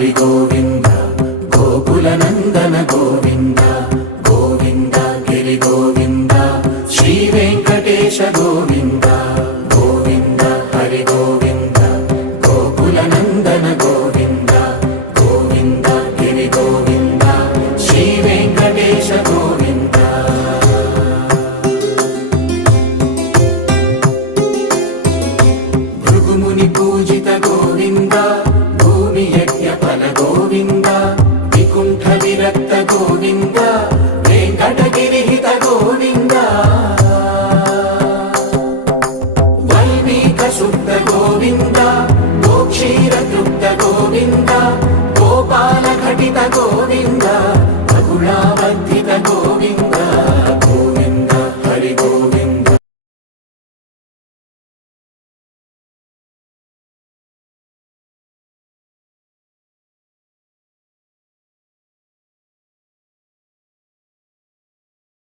హరి గోవింద గోకుల నందన గోవింద గోవింద గిరి గోవింద శ్రీ వెంకటేశ గోవింద గోవింద హరి గోవింద గోకుల నందన గోవింద గోవింద గిరి గోవింద శ్రీ వెంకటేశ గోవింద భృగుముని పూజిత గోవింద భూమి యజ్ఞ ఫల గోవింద వికుంఠ విరక్త గోవింద వెంకటగిరిహిత గోవింద వైదిక శుద్ధ గోవింద గోక్షీర తృప్త గోవింద గోపాల ఘటిత గోవింద